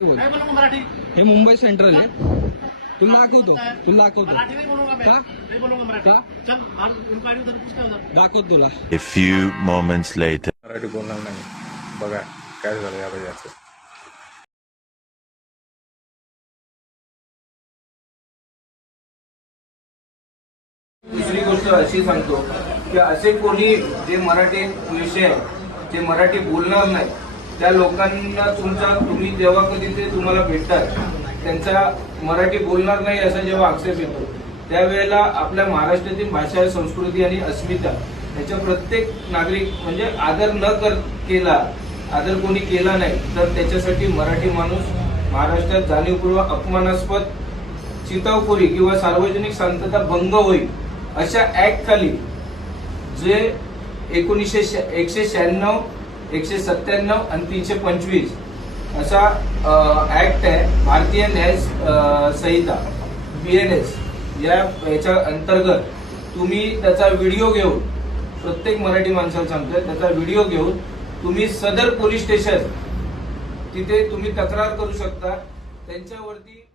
मराठी हे मुंबई सेंट्रल आहे. तुला दाखवतो का? दाखवतो तुला. A few moments later. Marathi बोलणार नाही. बघा काय झालं या याचं. दुसरी गोष्ट अशी सांगतो की असे कोणी जे मराठी विषय जे मराठी बोलणार नाही त्या लोकांना तुम्ही जेव्हा कधी ते तुम्हाला भेटतात त्यांचा मराठी बोलणार नाही असा जेव्हा आक्षेप येतो त्यावेळेला आपल्या महाराष्ट्रातील भाषा संस्कृती आणि अस्मिता याच्या प्रत्येक नागरिक म्हणजे आदर कोणी केला नाही तर त्याच्यासाठी मराठी माणूस महाराष्ट्रात जाणीवपूर्वक अपमानास्पद चितावखोरी किंवा सार्वजनिक शांतता भंग होईल अशा ऍक्ट खाली जे 196, 197 आणि 325 असा ऍक्ट आहे भारतीय न्याय संहिता BNS याच्या अंतर्गत तुम्ही त्याचा व्हिडिओ घेऊन प्रत्येक मराठी माणसाला सांगतोय त्याचा व्हिडिओ घेऊन तुम्ही सदर पोलीस स्टेशन तिथे तुम्ही तक्रार करू शकता त्यांच्यावरती